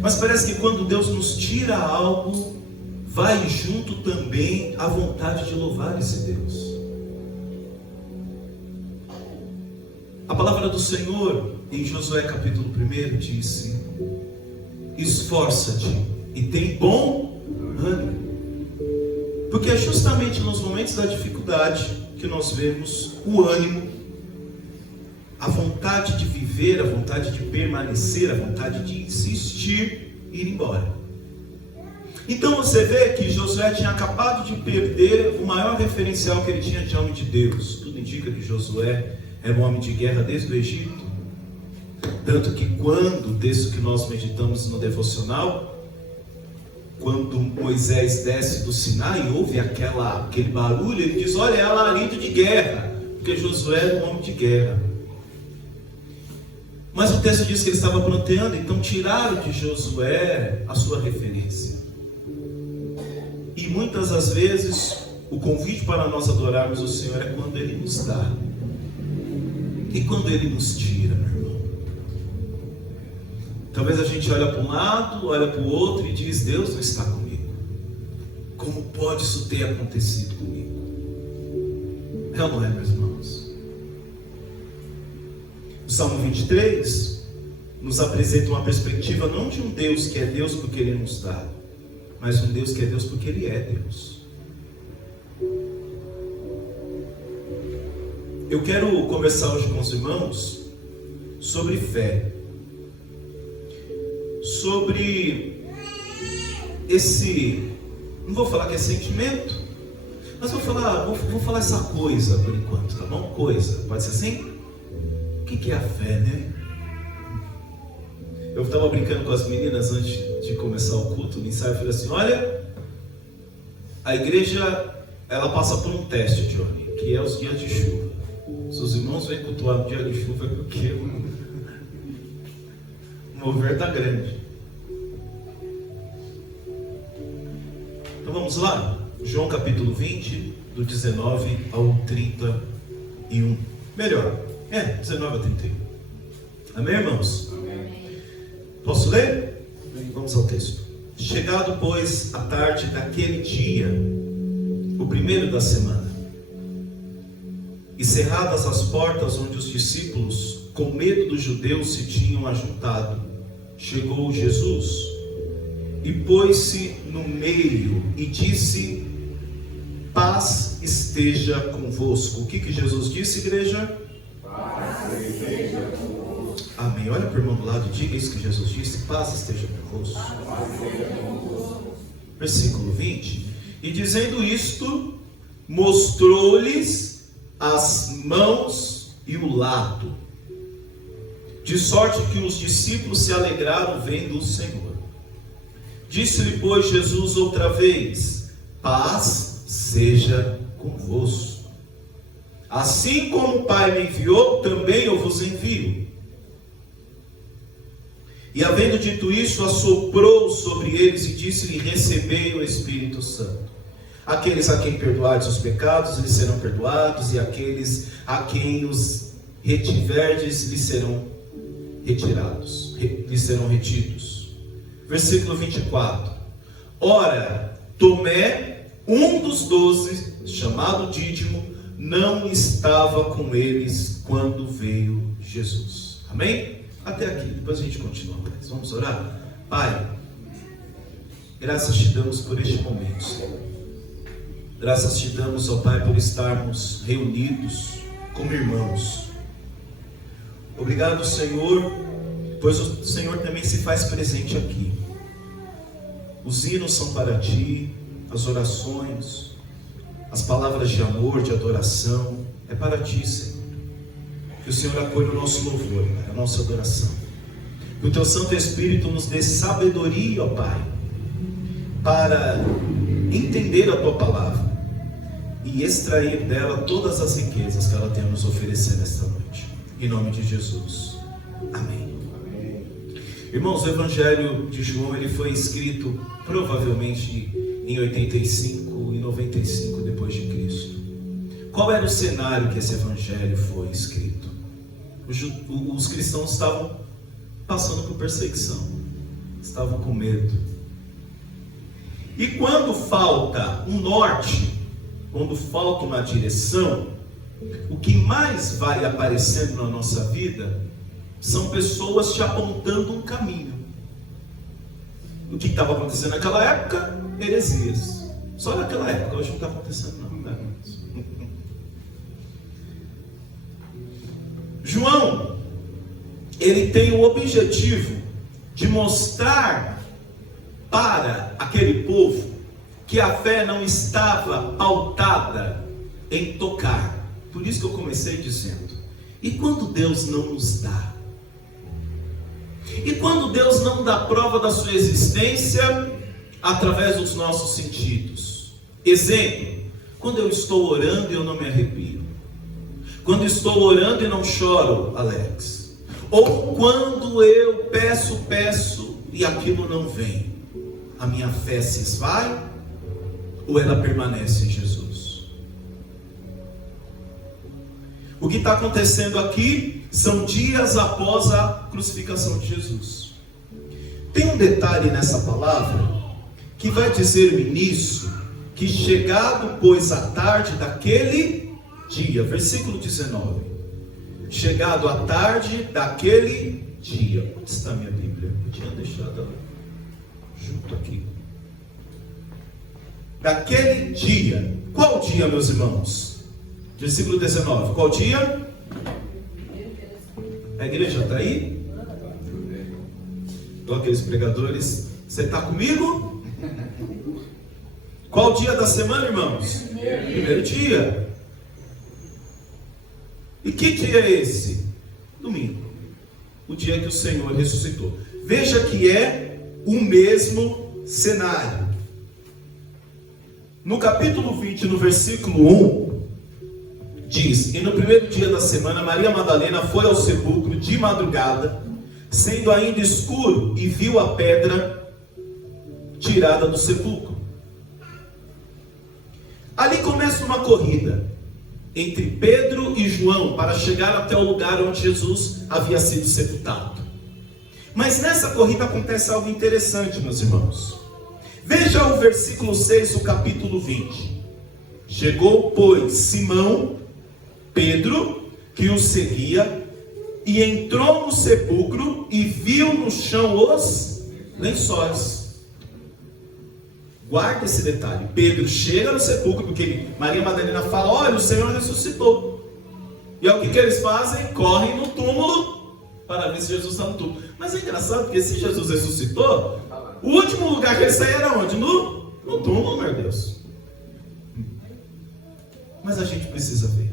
Mas parece que quando Deus nos tira algo, vai junto também a vontade de louvar esse Deus. A palavra do Senhor em Josué capítulo 1 disse: esforça-te e tem bom ânimo. Porque é justamente nos momentos da dificuldade que nós vemos o ânimo, a vontade de viver, a vontade de permanecer, a vontade de insistir, ir embora. Então você vê que Josué tinha acabado de perder o maior referencial que ele tinha de homem de Deus. Tudo indica que Josué era um homem de guerra desde o Egito. Tanto que quando, desde que nós meditamos no devocional, quando Moisés desce do Sinai e ouve aquele barulho, ele diz: olha, é alarido de guerra, porque Josué era um homem de guerra. Mas o texto diz que ele estava pranteando, então tiraram de Josué a sua referência. E muitas das vezes o convite para nós adorarmos o Senhor é quando Ele nos dá e quando Ele nos tira, meu irmão. Talvez a gente olha para um lado, olha para o outro e diz: Deus não está comigo. Como pode isso ter acontecido comigo? É ou não é, meus irmãos? O Salmo 23 nos apresenta uma perspectiva não de um Deus que é Deus porque Ele nos dá, mas um Deus que é Deus porque Ele é Deus. Eu quero conversar hoje com os irmãos sobre fé, sobre esse, não vou falar que é sentimento, mas vou falar essa coisa por enquanto, tá bom? Coisa, pode ser assim? O que é a fé, né? Eu estava brincando com as meninas antes de começar o culto, no ensaio, eu falei assim: olha, a igreja, ela passa por um teste, Johnny, que é os dias de chuva. Se os irmãos vêm cultuar no dia de chuva é porque o mover está grande. Então vamos lá, João capítulo 20, do 19 ao 31. Melhor, 19 ao 31. Amém, irmãos? Amém. Posso ler? Vamos ao texto. Chegado, pois, a tarde daquele dia, o primeiro da semana, e cerradas as portas onde os discípulos, com medo dos judeus, se tinham ajuntado, chegou Jesus e pôs-se no meio e disse: paz esteja convosco. O que Jesus disse, igreja? Paz esteja convosco. Amém. Olha para o irmão do lado e diga isso que Jesus disse: paz esteja convosco. Paz esteja convosco. Versículo 20. E dizendo isto, mostrou-lhes as mãos e o lado, de sorte que os discípulos se alegraram vendo o Senhor. Disse-lhe, pois, Jesus outra vez: paz seja convosco. Assim como o Pai me enviou, também eu vos envio. E havendo dito isso, assoprou sobre eles e disse-lhe: recebei o Espírito Santo. Aqueles a quem perdoardes os pecados, lhes serão perdoados, e aqueles a quem os retiverdes, lhes serão retirados, lhes serão retidos. Versículo 24. Ora, Tomé, um dos 12, chamado Dídimo, não estava com eles quando veio Jesus. Amém? Até aqui, depois a gente continua mais. Vamos orar? Pai, graças te damos por este momento, Senhor. Graças te damos, ó Pai, por estarmos reunidos como irmãos. Obrigado, Senhor, pois o Senhor também se faz presente aqui. Os hinos são para ti, as orações, as palavras de amor, de adoração, é para ti, Senhor. Que o Senhor acolha o nosso louvor, a nossa adoração. Que o teu Santo Espírito nos dê sabedoria, ó Pai, para entender a tua palavra e extrair dela todas as riquezas que ela tem a nos oferecer nesta noite. Em nome de Jesus. Amém. Amém. Irmãos, o Evangelho de João, ele foi escrito provavelmente em 85 e 95 depois de Cristo. Qual era o cenário que esse Evangelho foi escrito? Os cristãos estavam passando por perseguição. estavam com medo. E quando falta um norte, quando falta uma direção, o que mais vai aparecendo na nossa vida são pessoas te apontando um caminho. O que estava acontecendo naquela época? Heresias. Só naquela época, hoje não está acontecendo não. Né? João, ele tem o objetivo de mostrar para aquele povo que a fé não estava pautada em tocar. Por isso que eu comecei dizendo: e quando Deus não nos dá? E quando Deus não dá prova da sua existência através dos nossos sentidos? Exemplo: quando eu estou orando e eu não me arrepio. Quando estou orando e não choro, Alex. Ou quando eu peço e aquilo não vem. A minha fé se esvai ou ela permanece em Jesus? O que está acontecendo aqui são dias após a crucificação de Jesus. Tem um detalhe nessa palavra que vai dizer no início que chegado, pois, a tarde daquele dia, versículo 19. Chegado a tarde daquele dia. Onde está a minha Bíblia? Eu tinha deixado ela junto aqui. Daquele dia. Qual dia, meus irmãos? Versículo 19. Qual dia? A igreja está aí? Então aqueles pregadores, você está comigo? Qual dia da semana, irmãos? Primeiro dia. E que dia é esse? Domingo. O dia que o Senhor ressuscitou. Veja que é o mesmo cenário. No capítulo 20, no versículo 1, diz: e no primeiro dia da semana, Maria Madalena foi ao sepulcro de madrugada, sendo ainda escuro, e viu a pedra tirada do sepulcro. Ali começa uma corrida entre Pedro e João para chegar até o lugar onde Jesus havia sido sepultado. Mas nessa corrida acontece algo interessante, meus irmãos. Veja o versículo 6 do capítulo 20. Chegou, pois, Simão, Pedro, que o seguia, e entrou no sepulcro e viu no chão os lençóis. Guarda esse detalhe. Pedro chega no sepulcro, porque Maria Madalena fala: olha, o Senhor ressuscitou. E é o que eles fazem? Correm no túmulo para ver se Jesus está no túmulo. Mas é engraçado, porque se Jesus ressuscitou, o último lugar que ele saiu era onde? No túmulo, meu Deus. Mas a gente precisa ver.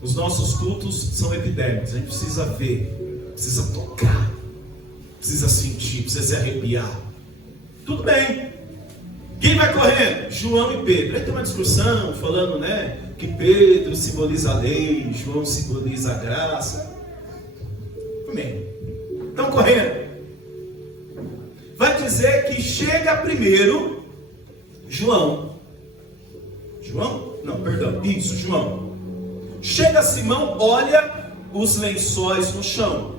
Os nossos cultos são epidérmicos. A gente precisa ver, precisa tocar, precisa sentir, precisa se arrepiar. Tudo bem. Quem vai correndo? João e Pedro. Aí tem uma discussão falando, né, que Pedro simboliza a lei, João simboliza a graça. Amém. Estão correndo. Vai dizer que chega primeiro João. João. Chega Simão, olha os lençóis no chão.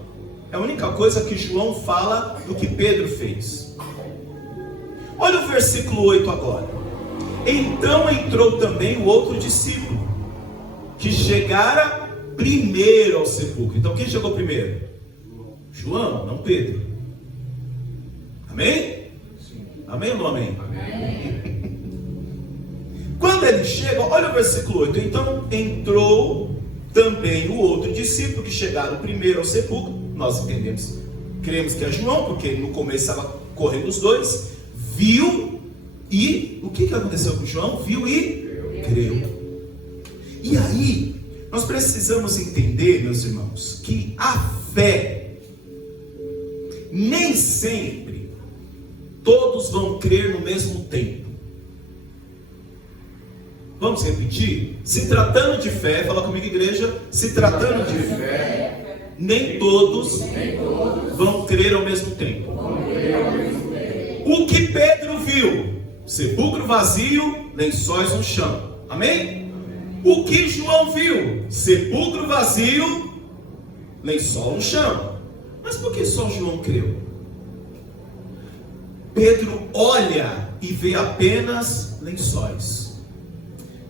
É a única coisa que João fala do que Pedro fez. Olha o versículo 8 agora. Então entrou também o outro discípulo, que chegara primeiro ao sepulcro. Então quem chegou primeiro? João, não Pedro. Amém? Amém ou não amém? Amém. Quando ele chega, olha o versículo 8. Então entrou também o outro discípulo, que chegaram primeiro ao sepulcro. Nós entendemos, cremos que é João, porque no começo estava correndo os dois. Viu e... o que aconteceu com João? Viu e creu. E aí, nós precisamos entender, meus irmãos, que a fé, nem sempre todos vão crer no mesmo tempo. Vamos repetir? Se tratando de fé, fala comigo, igreja. Se tratando de fé, nem todos vão crer ao mesmo tempo. O que Pedro viu? Sepulcro vazio, lençóis no chão. Amém? O que João viu? Sepulcro vazio, lençol no chão. Mas por que só João creu? Pedro olha e vê apenas lençóis.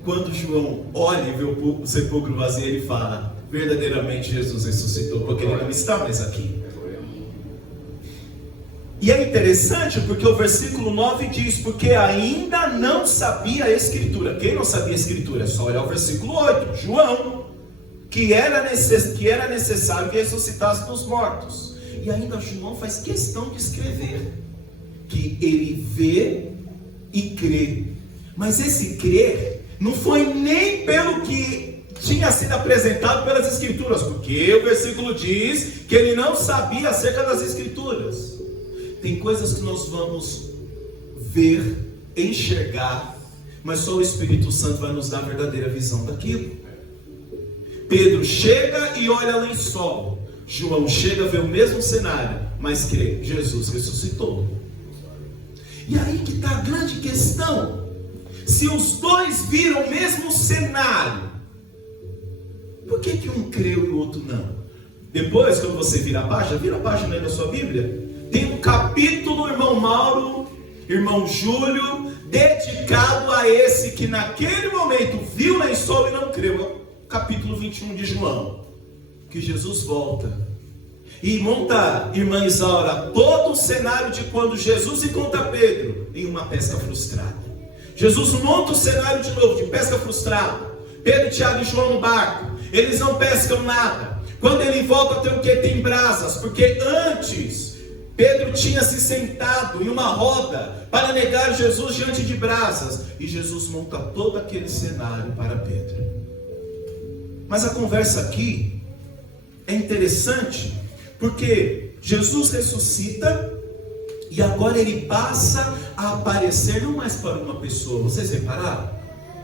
Quando João olha e vê o sepulcro vazio, ele fala: verdadeiramente Jesus ressuscitou, porque ele não está mais aqui. E é interessante porque o versículo 9 diz: porque ainda não sabia a Escritura. Quem não sabia a Escritura? É só olhar o versículo 8. João, que era necessário que ressuscitasse dos mortos. E ainda João faz questão de escrever que ele vê e crê. Mas esse crer não foi nem pelo que tinha sido apresentado pelas Escrituras, porque o versículo diz que ele não sabia acerca das Escrituras. Tem coisas que nós vamos ver, enxergar, mas só o Espírito Santo vai nos dar a verdadeira visão daquilo. Pedro chega e olha lençol. João chega a ver o mesmo cenário, mas crê: Jesus ressuscitou. E aí que está a grande questão. Se os dois viram o mesmo cenário, por que um creu e o outro não? Depois, quando você vira a página aí na sua Bíblia, tem um capítulo, irmão Mauro, irmão Júlio, dedicado a esse que naquele momento viu o lençol e não creu. Capítulo 21 de João, que Jesus volta e monta, irmã Isaura, todo o cenário de quando Jesus encontra Pedro em uma pesca frustrada. Jesus monta o cenário de novo, de pesca frustrada. Pedro, Tiago e João no barco, eles não pescam nada. Quando ele volta, tem o que? Tem brasas, porque antes Pedro tinha se sentado em uma roda para negar Jesus diante de brasas, e Jesus monta todo aquele cenário para Pedro. Mas a conversa aqui é interessante, porque Jesus ressuscita e agora ele passa a aparecer não mais para uma pessoa. Vocês repararam?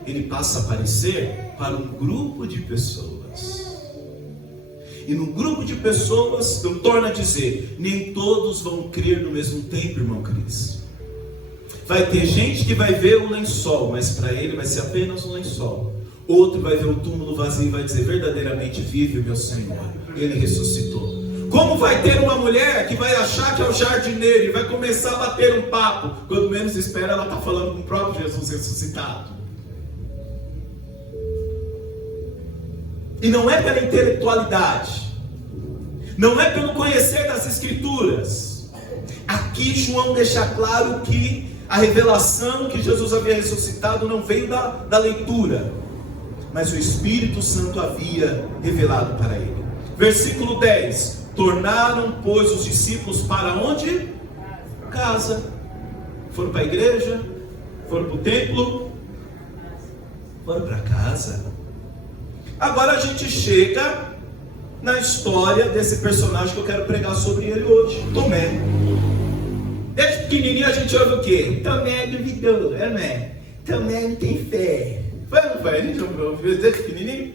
Ele passa a aparecer para um grupo de pessoas. E no grupo de pessoas, eu torno a dizer, nem todos vão crer no mesmo tempo, irmão Cris. Vai ter gente que vai ver o lençol, mas para ele vai ser apenas um lençol. Outro vai ver o túmulo vazio e vai dizer: verdadeiramente vive o meu Senhor, ele ressuscitou. Como vai ter uma mulher que vai achar que é o jardineiro e vai começar a bater um papo, quando menos espera ela está falando com o próprio Jesus ressuscitado. E não é pela intelectualidade, não é pelo conhecer das Escrituras. Aqui João deixa claro que a revelação que Jesus havia ressuscitado não veio da leitura, mas o Espírito Santo havia revelado para ele. Versículo 10: tornaram, pois, os discípulos para onde? Casa. Foram para a igreja? Foram para o templo? Foram para casa. Agora a gente chega na história desse personagem que eu quero pregar sobre ele hoje, Tomé. Desde pequenininho a gente ouve o quê? Tomé duvidou, né? Tomé não tem fé. Foi ou não foi? A gente ouviu desde pequenininho?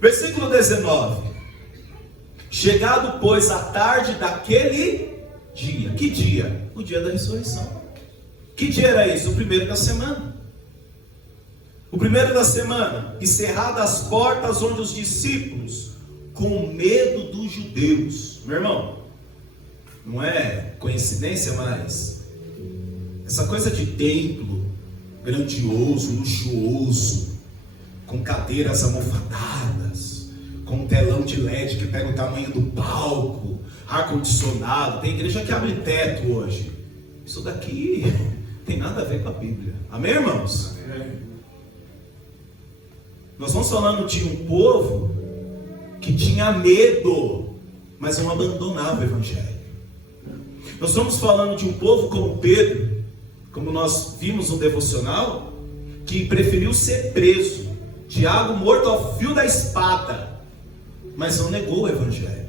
Versículo 19: chegado, pois, a tarde daquele dia. Que dia? O dia da ressurreição. Que dia era esse? O primeiro da semana. O primeiro da semana, e cerradas as portas onde os discípulos, com medo dos judeus. Meu irmão, não é coincidência, mas essa coisa de templo grandioso, luxuoso, com cadeiras almofadadas, com um telão de LED que pega o tamanho do palco, ar-condicionado. Tem igreja que abre teto hoje. Isso daqui tem nada a ver com a Bíblia. Amém, irmãos? Amém. Nós estamos falando de um povo que tinha medo, mas não abandonava o Evangelho. Nós estamos falando de um povo como Pedro, como nós vimos no devocional, que preferiu ser preso, Tiago morto ao fio da espada, mas não negou o Evangelho.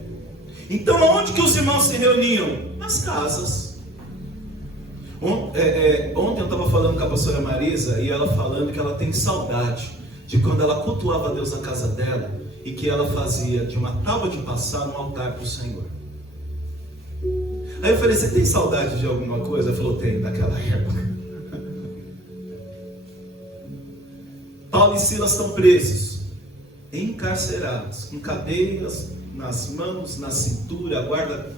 Então onde que os irmãos se reuniam? Nas casas. Ontem eu estava falando com a pastora Marisa, e ela falando que ela tem saudade de quando ela cultuava a Deus na casa dela, e que ela fazia de uma tábua de passar um altar para o Senhor. Aí eu falei: você tem saudade de alguma coisa? Ela falou: tenho, daquela época. Paulo e Silas estão presos, encarcerados, com cadeias nas mãos, na cintura, guarda.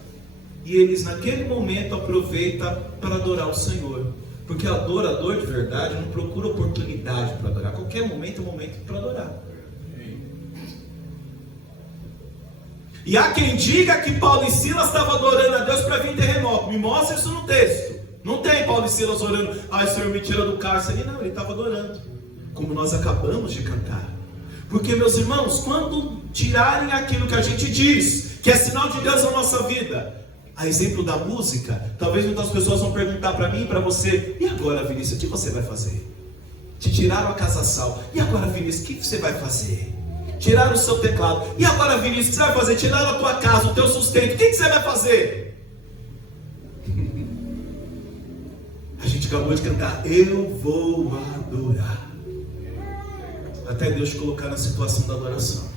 e eles naquele momento aproveitam para adorar o Senhor. Porque adorador de verdade não procura oportunidade para adorar. Qualquer momento é um momento para adorar. E há quem diga que Paulo e Silas estavam adorando a Deus para vir terremoto. Me mostra isso no texto. Não tem Paulo e Silas orando, ai Senhor, me tira do cárcere. Não, ele estava adorando, como nós acabamos de cantar. Porque, meus irmãos, quando tirarem aquilo que a gente diz, que é sinal de Deus na nossa vida, a exemplo da música, talvez muitas pessoas vão perguntar para mim e para você: e agora, Vinícius, o que você vai fazer? Te tiraram a casa sal, e agora, Vinícius, o que você vai fazer? Tiraram o seu teclado, e agora, Vinícius, o que você vai fazer? Tiraram a tua casa, o teu sustento, o que você vai fazer? A gente acabou de cantar, eu vou adorar, até Deus te colocar na situação da adoração.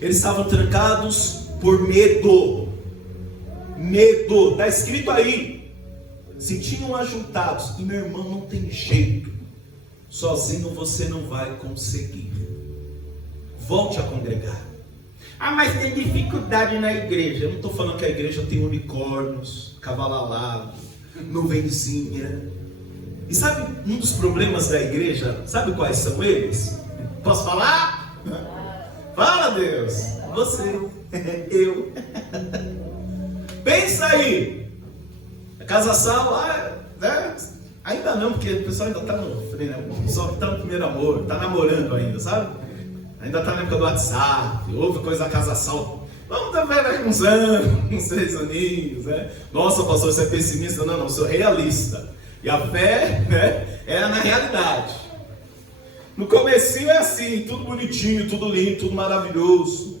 Eles estavam trancados por medo. Medo, está escrito aí. Sentiam ajuntados. E meu irmão, não tem jeito. Sozinho você não vai conseguir. Volte a congregar. Ah, mas tem dificuldade na igreja. Eu não estou falando que a igreja tem unicórnios, cavalo alado, nuvenzinha. E sabe um dos problemas da igreja? Sabe quais são eles? Posso falar? Fala, Deus. Você, eu. Pensa aí. A Casa Sal, né? Ainda não, porque o pessoal ainda está no freio, né? O pessoal está no primeiro amor, está namorando ainda, sabe? Ainda está na época do WhatsApp, ouve coisa da Casa Sal. Vamos também daqui uns anos, uns 6 aninhos, né? Nossa, pastor, você é pessimista? Não, eu sou realista. E a fé, né, é na realidade. No comecinho é assim, tudo bonitinho, tudo lindo, tudo maravilhoso.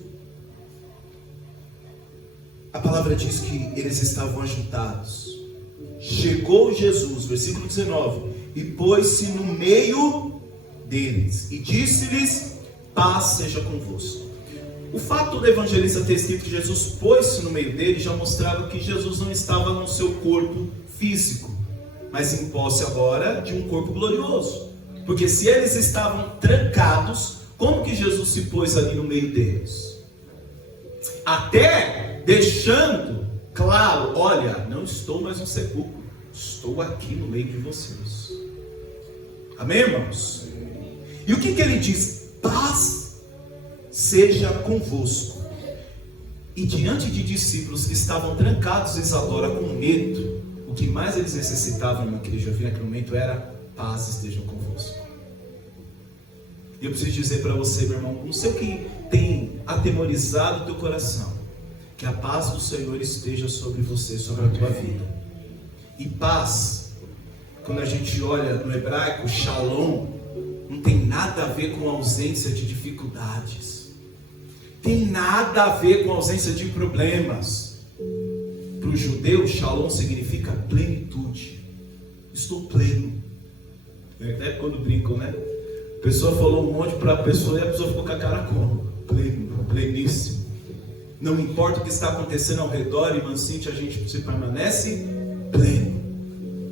A palavra diz que eles estavam ajuntados. Chegou Jesus, versículo 19, e pôs-se no meio deles, e disse-lhes, paz seja convosco. O fato do evangelista ter escrito que Jesus pôs-se no meio deles já mostrava que Jesus não estava no seu corpo físico, mas em posse agora de um corpo glorioso. Porque se eles estavam trancados, como que Jesus se pôs ali no meio deles? Até deixando claro, olha, não estou mais no sepulcro, estou aqui no meio de vocês. Amém, irmãos? E o que ele diz? Paz seja convosco. E diante de discípulos que estavam trancados, Isadora, com medo, o que mais eles necessitavam no que eles ouviram naquele momento era paz esteja convosco. E eu preciso dizer para você, meu irmão, não sei o que tem atemorizado o teu coração, que a paz do Senhor esteja sobre você, sobre a tua vida. E paz, quando a gente olha no hebraico, shalom, não tem nada a ver com ausência de dificuldades, tem nada a ver com ausência de problemas. Para o judeu, shalom significa plenitude. Estou pleno. Até quando brincam, né? A pessoa falou um monte para a pessoa e a pessoa ficou com a cara como? Pleno, pleníssimo. Não importa o que está acontecendo ao redor, irmã Cíntia, a gente se permanece pleno,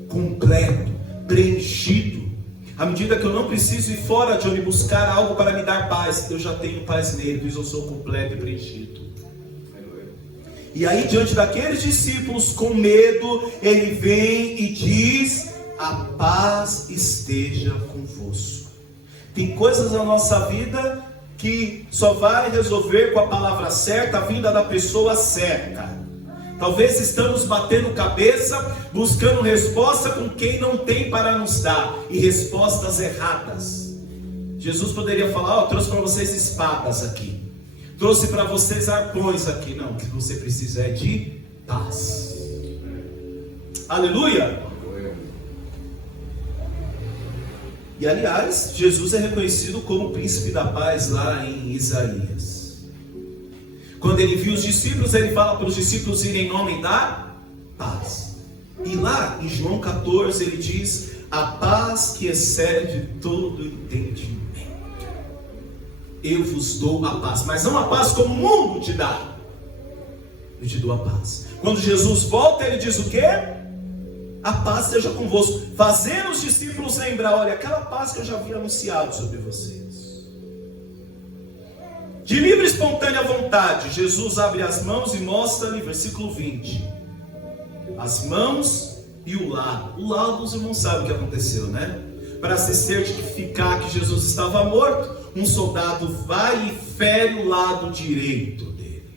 completo, preenchido. À medida que eu não preciso ir fora de onde buscar algo para me dar paz, eu já tenho paz nele, pois eu sou completo e preenchido. E aí, diante daqueles discípulos com medo, ele vem e diz: a paz esteja convosco. Tem coisas na nossa vida que só vai resolver com a palavra certa, a vinda da pessoa certa. Talvez estamos batendo cabeça, buscando resposta com quem não tem para nos dar, e respostas erradas. Jesus poderia falar: trouxe para vocês espadas aqui, trouxe para vocês arpões aqui. Não, o que você precisa é de paz. Aleluia! E aliás, Jesus é reconhecido como o príncipe da paz lá em Isaías. Quando ele viu os discípulos, ele fala para os discípulos irem em nome da paz. E lá em João 14 ele diz: a paz que excede todo entendimento. Eu vos dou a paz, mas não a paz como o mundo te dá. Eu te dou a paz. Quando Jesus volta, ele diz o quê? A paz esteja convosco, fazendo os discípulos lembrar: olha, aquela paz que eu já havia anunciado sobre vocês. De livre e espontânea vontade, Jesus abre as mãos e mostra-lhe, versículo 20, as mãos e o lado. O lado, os irmãos sabem o que aconteceu, né? Para se certificar que Jesus estava morto, um soldado vai e fere o lado direito dele.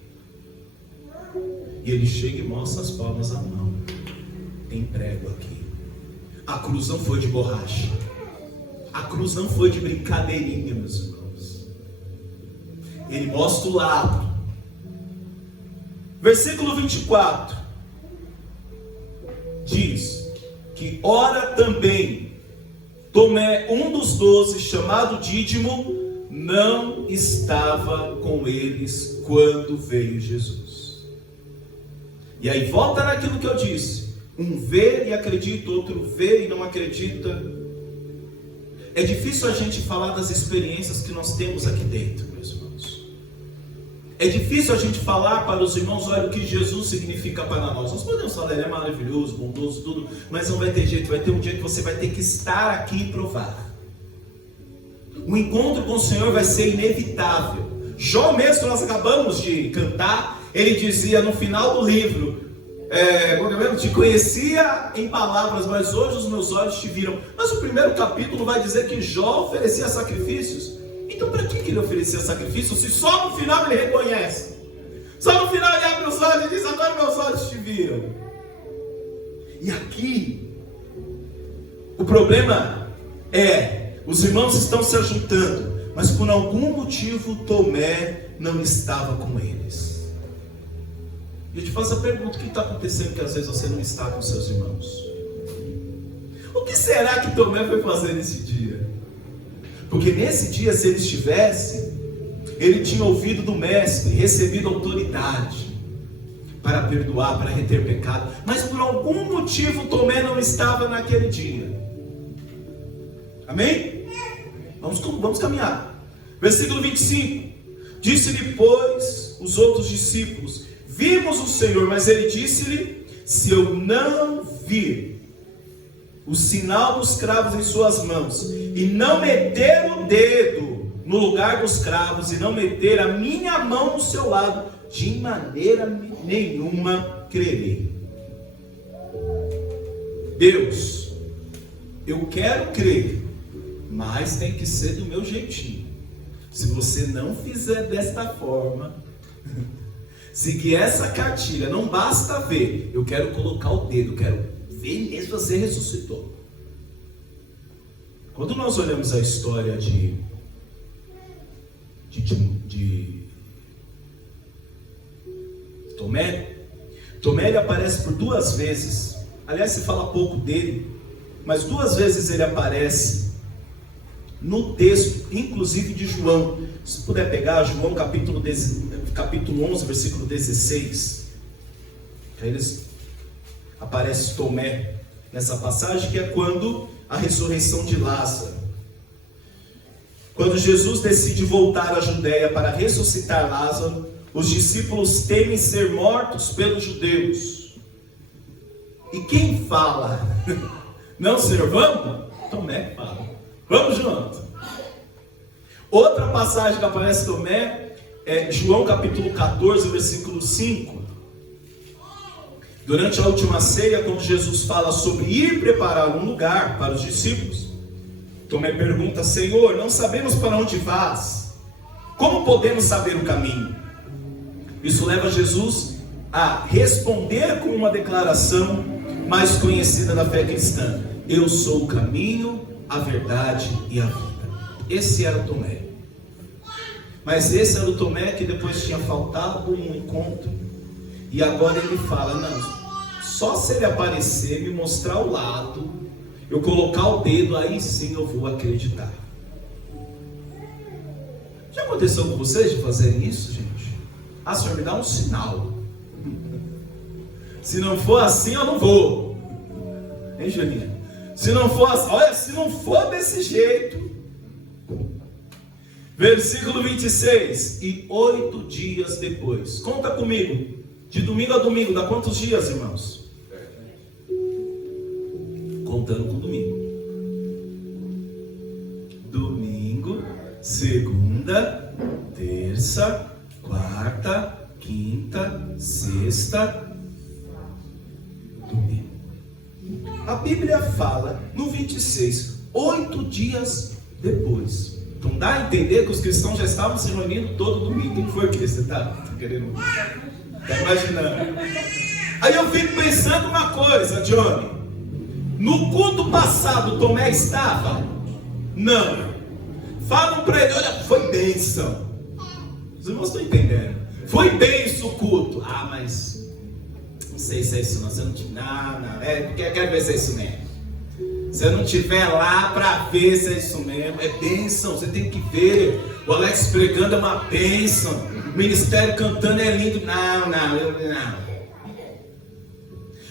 E ele chega e mostra as palmas da mão. Tem prego aqui. A cruz não foi de borracha. A cruz não foi de brincadeirinha, meus irmãos. Ele mostra o lado. Versículo 24 diz que ora também Tomé, um dos 12, chamado Dídimo, não estava com eles quando veio Jesus. E aí volta naquilo que eu disse: um vê e acredita, outro vê e não acredita. É difícil a gente falar das experiências que nós temos aqui dentro, meus irmãos. É difícil a gente falar para os irmãos: olha o que Jesus significa para nós. Nós podemos falar, ele é maravilhoso, bondoso, tudo, mas não vai ter jeito, vai ter um dia que você vai ter que estar aqui e provar. O encontro com o Senhor vai ser inevitável. Jó mesmo, que nós acabamos de cantar, ele dizia no final do livro: eu te conhecia em palavras, mas hoje os meus olhos te viram. Mas o primeiro capítulo vai dizer que Jó oferecia sacrifícios. Então para que ele oferecia sacrifício, se só no final ele reconhece? Só no final ele abre os olhos e diz: agora meus olhos te viram. E aqui o problema é, os irmãos estão se ajuntando, mas por algum motivo Tomé não estava com eles. E eu te faço a pergunta: o que está acontecendo que às vezes você não está com seus irmãos? O que será que Tomé foi fazer nesse dia? Porque nesse dia, se ele estivesse, ele tinha ouvido do mestre, recebido autoridade para perdoar, para reter pecado. Mas por algum motivo Tomé não estava naquele dia. Amém? Vamos caminhar. Versículo 25. Disse-lhe, pois, os outros discípulos: vimos o Senhor. Mas ele disse-lhe: se eu não vir o sinal dos cravos em suas mãos, e não meter o dedo no lugar dos cravos, e não meter a minha mão no seu lado, de maneira nenhuma crerei. Deus, eu quero crer, mas tem que ser do meu jeitinho. Se você não fizer desta forma, seguir essa cartilha, não basta ver, eu quero colocar o dedo, eu quero ver mesmo você ressuscitou. Quando nós olhamos a história de Tomé, ele aparece por 2 vezes. Aliás, se fala pouco dele, mas 2 vezes ele aparece no texto, inclusive de João. Se puder pegar João capítulo 11, versículo 16, aí aparece Tomé nessa passagem, que é quando a ressurreição de Lázaro. Quando Jesus decide voltar à Judéia para ressuscitar Lázaro, os discípulos temem ser mortos pelos judeus. E quem fala? Não, Senhor, vamos? Tomé fala: vamos junto. Outra passagem que aparece Tomé é João capítulo 14, versículo 5. Durante a última ceia, quando Jesus fala sobre ir preparar um lugar para os discípulos, Tomé pergunta: Senhor, não sabemos para onde vás, como podemos saber o caminho? Isso leva Jesus a responder com uma declaração mais conhecida da fé cristã: eu sou o caminho, a verdade e a vida. Esse era o Tomé. Mas esse era o Tomé que depois tinha faltado um encontro. E agora ele fala: não, só se ele aparecer, me mostrar o lado, eu colocar o dedo, aí sim eu vou acreditar. Já aconteceu com vocês de fazerem isso, gente? Ah, Senhor, me dá um sinal. Se não for assim, eu não vou. Hein, Julinha? Se não for assim, olha, se não for desse jeito. Versículo 26. E 8 dias depois. Conta comigo. De domingo a domingo, dá quantos dias, irmãos? Contando com domingo. Domingo, segunda, terça. terça, quarta, quinta, sexta, domingo. A Bíblia fala no 26, 8 dias depois. Então dá a entender que os cristãos já estavam se reunindo todo domingo. O que foi que você está querendo? Está imaginando? Aí eu fico pensando uma coisa, Johnny. No culto passado, Tomé estava? Não. Falam para ele, olha, foi bênção. Os irmãos estão entendendo. Foi bênção o culto. Ah, mas não sei se é isso não. Você não tiver. Não. Quero ver se é isso mesmo. Se eu não estiver lá para ver se é isso mesmo, é bênção, você tem que ver. O Alex pregando é uma bênção. O ministério cantando é lindo. Não.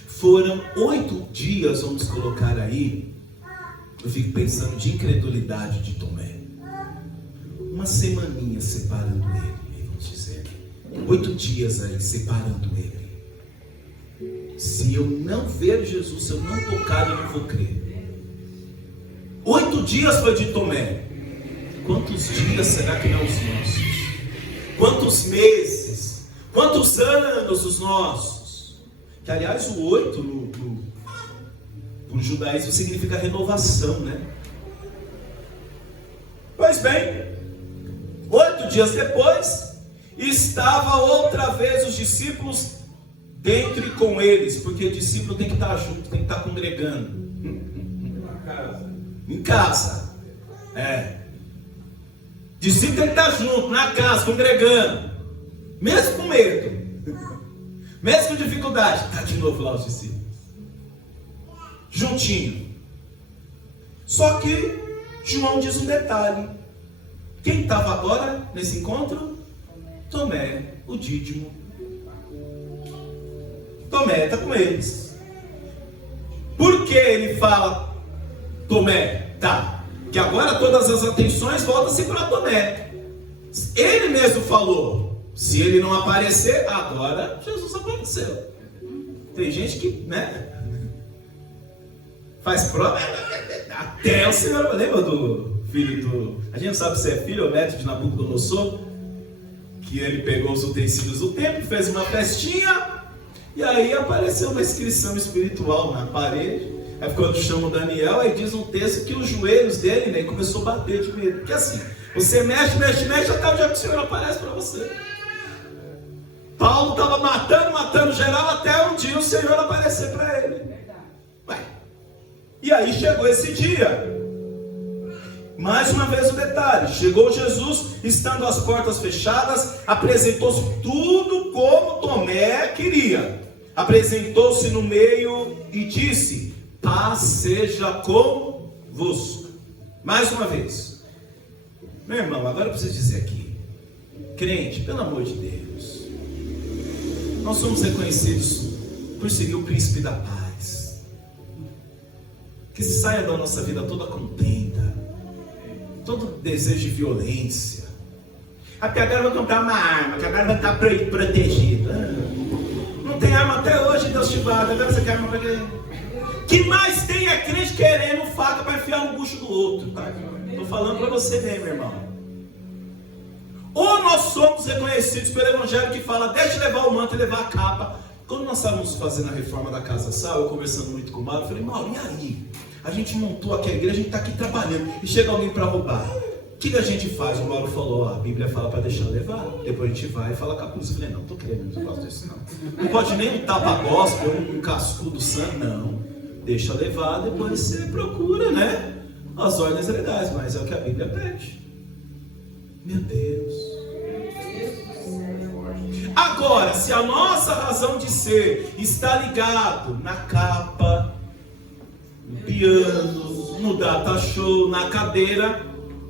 Foram 8 dias, vamos colocar aí. Eu fico pensando de incredulidade de Tomé. Uma semaninha separando ele, vamos dizer. 8 dias aí separando ele. Se eu não ver Jesus, se eu não tocar, eu não vou crer. 8 dias foi de Tomé. Quantos dias será que não os nossos? Quantos meses? Quantos anos os nossos? Que aliás o 8 no judaísmo significa renovação, né? Pois bem, 8 dias depois, estava outra vez os discípulos dentro e com eles, porque discípulo tem que estar junto, tem que estar congregando. Em casa. Discípulo tem que estar junto, na casa, congregando. Mesmo com medo. Mesmo com dificuldade. Está de novo lá os discípulos. Juntinho. Só que João diz um detalhe. Quem estava agora nesse encontro? Tomé, o Dídimo. Tomé está com eles. Por que ele fala Tomé? Tá, que agora todas as atenções voltam-se para Tomé. Ele mesmo falou, se ele não aparecer, agora Jesus apareceu. Tem gente que, né, faz prova, até o Senhor, lembra do filho do, a gente não sabe se é filho ou neto de Nabucodonosor, que ele pegou os utensílios do templo, fez uma festinha, e aí apareceu uma inscrição espiritual na parede. É quando chama o Daniel, aí diz um texto que os joelhos dele, né, começou a bater de medo. Porque assim, você mexe, até o dia que o Senhor aparece para você. Paulo estava matando geral, até um dia o Senhor aparecer para ele. E aí chegou esse dia. Mais uma vez o detalhe, chegou Jesus, estando as portas fechadas, apresentou-se tudo como Tomé queria. Apresentou-se no meio e disse: paz seja convosco. Mais uma vez. Meu irmão, agora eu preciso dizer aqui. Crente, pelo amor de Deus, nós somos reconhecidos por seguir o príncipe da paz. Que saia da nossa vida toda contenda, todo desejo de violência. Até agora eu vou comprar uma arma, que agora vai estar protegido. Não tem arma até hoje, Deus te guarda. Agora você quer arma para quê? Que mais tem é crente querendo faca para enfiar no bucho do outro, tá? Estou falando para você mesmo, irmão. Ou nós somos reconhecidos pelo evangelho que fala, deixa eu levar o manto e levar a capa. Quando nós estávamos fazendo a reforma da Casa Sal, eu conversando muito com o Mauro, eu falei, Mauro, e aí? A gente montou aqui a igreja, a gente está aqui trabalhando, e chega alguém para roubar. O que a gente faz? O Mauro falou, a Bíblia fala para deixar levar. Depois a gente vai e fala com a polícia. Eu falei, não estou querendo, não gosto disso não. Não pode nem um tapa-gospel, um cascudo sangue, não. Deixa levar, depois você procura, né? As ordens legais, mas é o que a Bíblia pede. Meu Deus. Agora, se a nossa razão de ser está ligado na capa, no piano, no data show, na cadeira,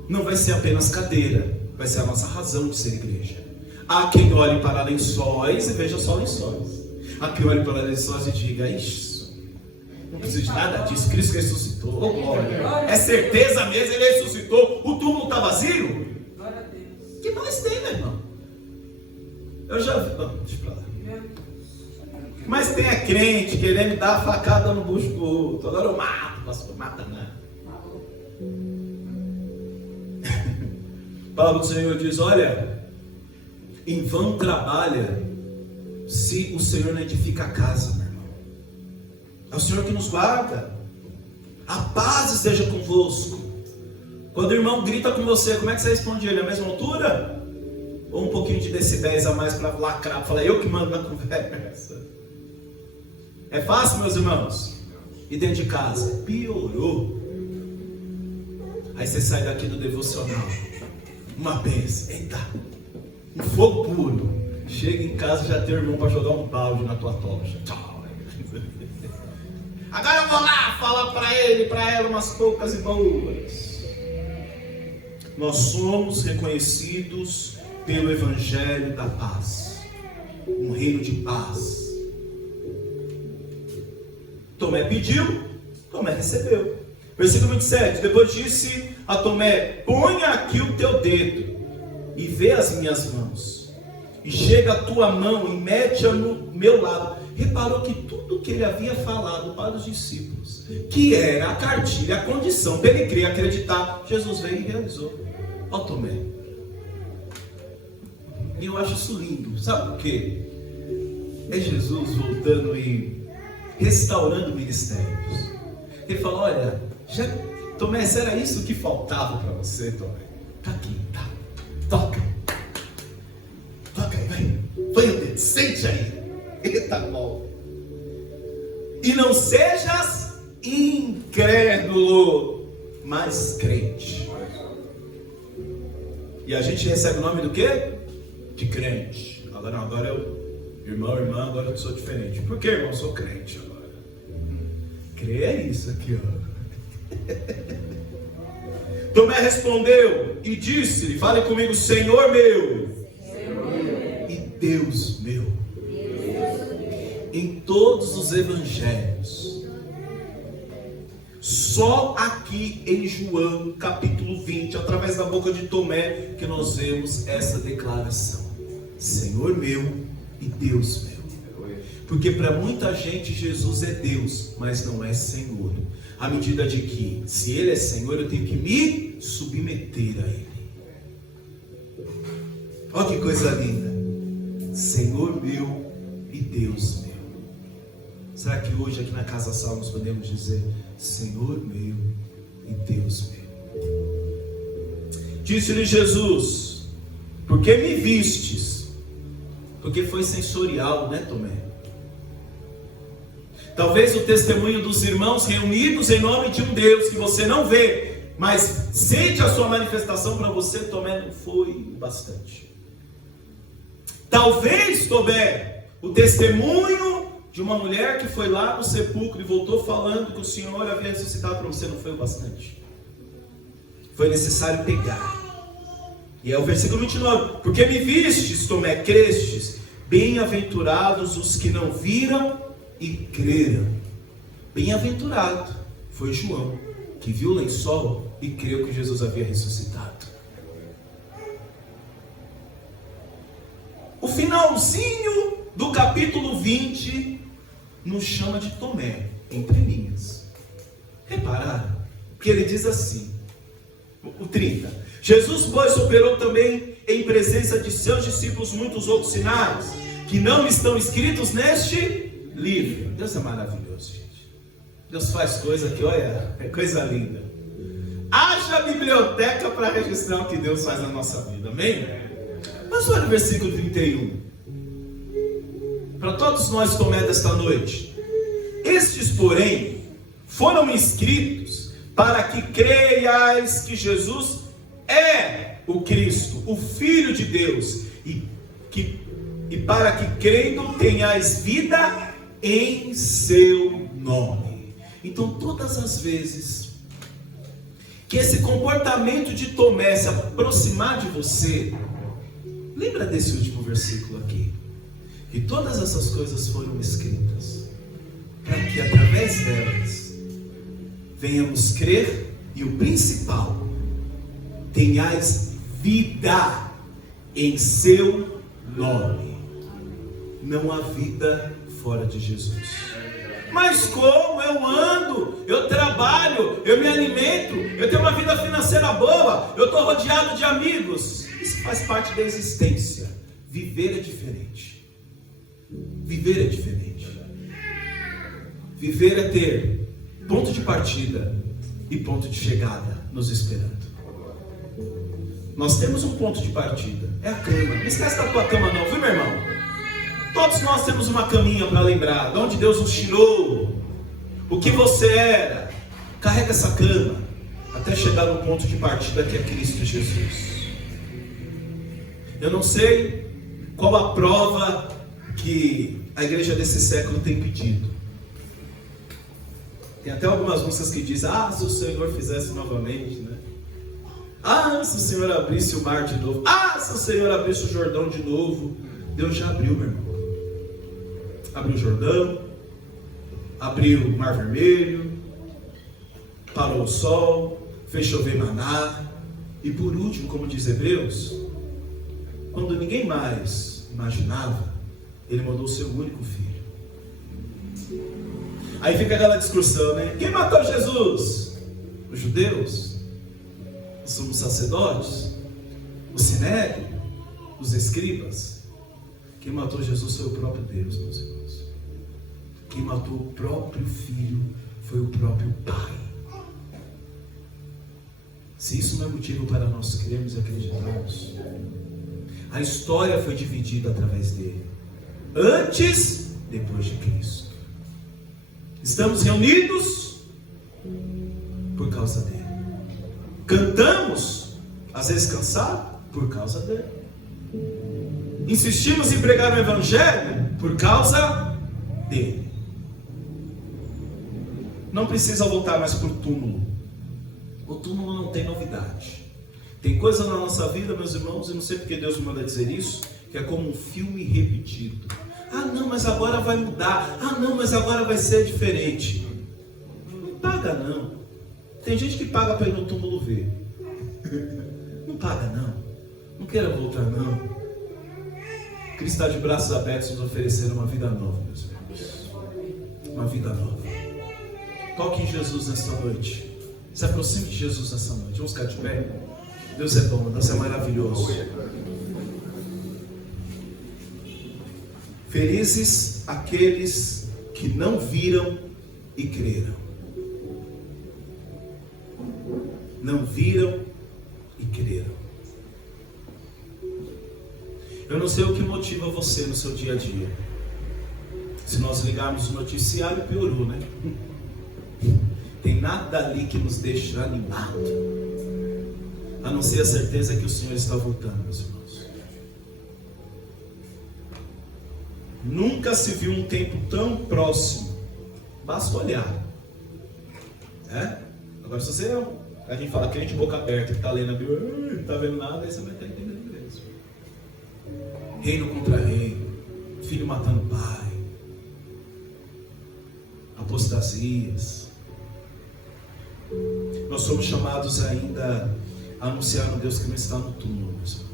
não vai ser apenas cadeira, vai ser a nossa razão de ser igreja. Há quem olhe para lençóis e veja só lençóis. Há quem olhe para lençóis e diga, isso, não preciso de nada disso, Cristo ressuscitou, oh, glória. É certeza mesmo, Ele ressuscitou, o túmulo está vazio? Que mais tem, meu irmão? Eu já vi, não, deixa pra lá. Mas tem a crente querendo dar a facada no bucho do outro. Agora eu mato, pastor, mata não. A palavra do Senhor diz, olha, Em vão trabalha se o Senhor não edifica a casa, meu irmão. É o Senhor que nos guarda. A paz esteja convosco. Quando o irmão grita com você, como é que você responde ele? A mesma altura? Ou um pouquinho de decibéis a mais para lacrar, falar eu que mando na conversa? É fácil, meus irmãos? E dentro de casa? Piorou. Aí você sai daqui do devocional, uma bênção, eita, um fogo puro. Chega em casa, já tem o irmão para jogar um balde na tua tocha. Tchau. Agora eu vou lá falar para ele, para ela umas poucas e boas. Nós somos reconhecidos pelo Evangelho da paz, um reino de paz. Tomé pediu, Tomé recebeu. Versículo 27, depois disse a Tomé: ponha aqui o teu dedo e vê as minhas mãos, e chega a tua mão e mete-a no meu lado. Reparou que tudo que ele havia falado para os discípulos, que era a cartilha, a condição para ele crer, acreditar, Jesus veio e realizou. Ó Tomé, e eu acho isso lindo, sabe por quê? É Jesus voltando e restaurando ministérios. Ele fala: olha, Tomé, era isso que faltava para você, Tomé? Tá aqui, tá, toca aí, vai, põe o dedo, sente aí. Eita bom. E não sejas incrédulo, mas crente. E a gente recebe o nome do quê? De crente. Agora eu, irmão, irmã, agora eu sou diferente. Por que, irmão? Eu sou crente agora. Crer é isso aqui, ó. Tomé respondeu e disse-lhe: fale comigo, Senhor meu, e Deus meu. Em todos os evangelhos, só aqui em João capítulo 20, através da boca de Tomé, que nós vemos essa declaração: Senhor meu e Deus meu. Porque para muita gente Jesus é Deus, mas não é Senhor. À medida de que, se Ele é Senhor, eu tenho que me submeter a Ele. Olha que coisa linda. Senhor meu e Deus meu. Será que hoje aqui na Casa Sal nós podemos dizer: Senhor meu e Deus meu? Disse-lhe Jesus: por que me vistes? Porque foi sensorial, né, Tomé? Talvez o testemunho dos irmãos reunidos em nome de um Deus que você não vê, mas sente a sua manifestação para você, Tomé, não foi o bastante. Talvez, Tomé, o testemunho de uma mulher que foi lá no sepulcro e voltou falando que o Senhor havia ressuscitado para você não foi o bastante. Foi necessário pegar. E é o versículo 29. Porque me vistes, Tomé, crestes, bem-aventurados os que não viram e creram. Bem-aventurado foi João, que viu o lençol e creu que Jesus havia ressuscitado. O finalzinho do capítulo 20 nos chama de Tomé, entre linhas. Repararam? Porque ele diz assim, o 30: Jesus, pois, operou também em presença de seus discípulos muitos outros sinais, que não estão escritos neste livro. Deus é maravilhoso, gente. Deus faz coisa que, olha, é coisa linda. Haja biblioteca para registrar o que Deus faz na nossa vida, amém? Mas olha o versículo 31. Para todos nós, Tomé, desta noite: estes, porém, foram escritos para que creiais que Jesus é o Cristo, o Filho de Deus, e para que crendo tenhais vida em seu nome. Então, todas as vezes que esse comportamento de Tomé se aproximar de você, lembra desse último versículo aqui, que todas essas coisas foram escritas para que através delas venhamos crer, e o principal, tenhais vida em seu nome. Não há vida fora de Jesus. Mas como? Eu ando, eu trabalho, eu me alimento, eu tenho uma vida financeira boa, eu estou rodeado de amigos. Isso faz parte da existência. viver é diferente. Viver é diferente. Viver é ter ponto de partida e ponto de chegada nos esperando. Nós temos um ponto de partida, é a cama. Não esquece da tua cama não, viu, meu irmão? Todos nós temos uma caminha para lembrar de onde Deus nos tirou, o que você era. Carrega essa cama até chegar no ponto de partida que é Cristo Jesus. Eu não sei qual a prova que a igreja desse século tem pedido. Tem até algumas músicas que dizem: ah, se o Senhor fizesse novamente, né? Ah, se o Senhor abrisse o mar de novo. Ah, se o Senhor abrisse o Jordão de novo. Deus já abriu, meu irmão. Abriu o Jordão, abriu o Mar Vermelho, parou o sol, fez chover maná. E por último, como diz Hebreus, quando ninguém mais imaginava, Ele mandou o seu único filho. Aí fica aquela discussão, né? Quem matou Jesus? Os judeus? Os sumos sacerdotes? O sinédrio? Os escribas? Quem matou Jesus foi o próprio Deus, meus irmãos. Quem matou o próprio Filho foi o próprio Pai. Se isso não é motivo para nós crermos e acreditarmos, a história foi dividida através dele. Antes, depois de Cristo. Estamos reunidos por causa dele. Cantamos, às vezes cansado, por causa dele. Insistimos em pregar o Evangelho por causa dele. Não precisa voltar mais para o túmulo. O túmulo não tem novidade. Tem coisa na nossa vida, meus irmãos, e não sei porque Deus me manda dizer isso, que é como um filme repetido. Ah não, mas agora vai mudar. Ah não, mas agora vai ser diferente. Não paga não. Tem gente que paga para ir no túmulo ver. Não paga não. Não queira voltar não. Cristo está de braços abertos nos oferecer uma vida nova, meus irmãos. Uma vida nova. Toque em Jesus nesta noite. Se aproxime de Jesus nesta noite. Vamos ficar de pé. Deus é bom, Deus é maravilhoso. Felizes aqueles que não viram e creram. Não viram e creram. Eu não sei o que motiva você no seu dia a dia. Se nós ligarmos o noticiário, piorou, né? Tem nada ali que nos deixa animado, a não ser a certeza que o Senhor está voltando, meus irmãos. Nunca se viu um tempo tão próximo. Basta olhar. Agora se você a gente fala crente boca aberta, que está lendo a Bíblia, não está vendo nada, aí você vai estar entendendo mesmo. Reino contra reino, filho matando pai, apostasias. Nós somos chamados ainda a anunciar um Deus que não está no túmulo, meus irmãos.